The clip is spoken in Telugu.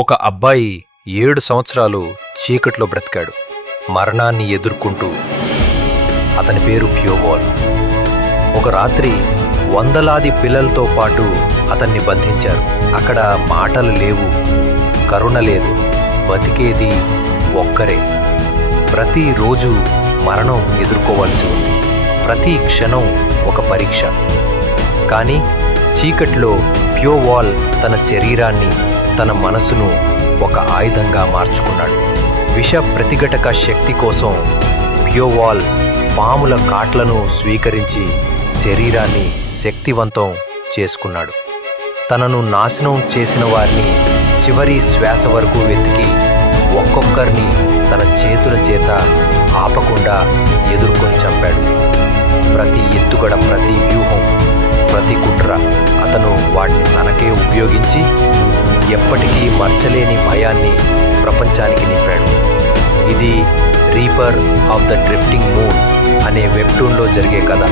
ఒక అబ్బాయి 7 సంవత్సరాలు చీకట్లో బ్రతికాడు. మరణాన్ని ఎదుర్కొంటూ. అతని పేరు ప్యోవాల్. ఒక రాత్రి వందలాది పిల్లలతో పాటు అతన్ని బంధించారు. అక్కడ మాటలు లేవు, కరుణ లేదు, బతికేది ఒక్కరే. ప్రతిరోజు మరణం ఎదుర్కోవాల్సి ఉంది. ప్రతి క్షణం ఒక పరీక్ష. కానీ చీకట్లో ప్యోవాల్ తన శరీరాన్ని, తన మనసును ఒక ఆయుధంగా మార్చుకున్నాడు. విష ప్రతిఘటక శక్తి కోసం ప్యోవాల్ పాముల కాట్లను స్వీకరించి శరీరాన్ని శక్తివంతం చేసుకున్నాడు. తనను నాశనం చేసిన వారిని చివరి శ్వాస వరకు వెతికి ఒక్కొక్కరిని తన చేతుల చేత ఆపకుండా ఎదుర్కొని చంపాడు. ప్రతి ఎత్తుగడ, ప్రతి వ్యూహం, ప్రతి కుట్ర అతను వాటిని తనకే ఉపయోగించి ఎప్పటికీ మర్చలేని భయాన్ని ప్రపంచానికి నింపాడు. ఇది reaper of the drifting moon అనే వెబ్టూన్లో జరిగే కథ.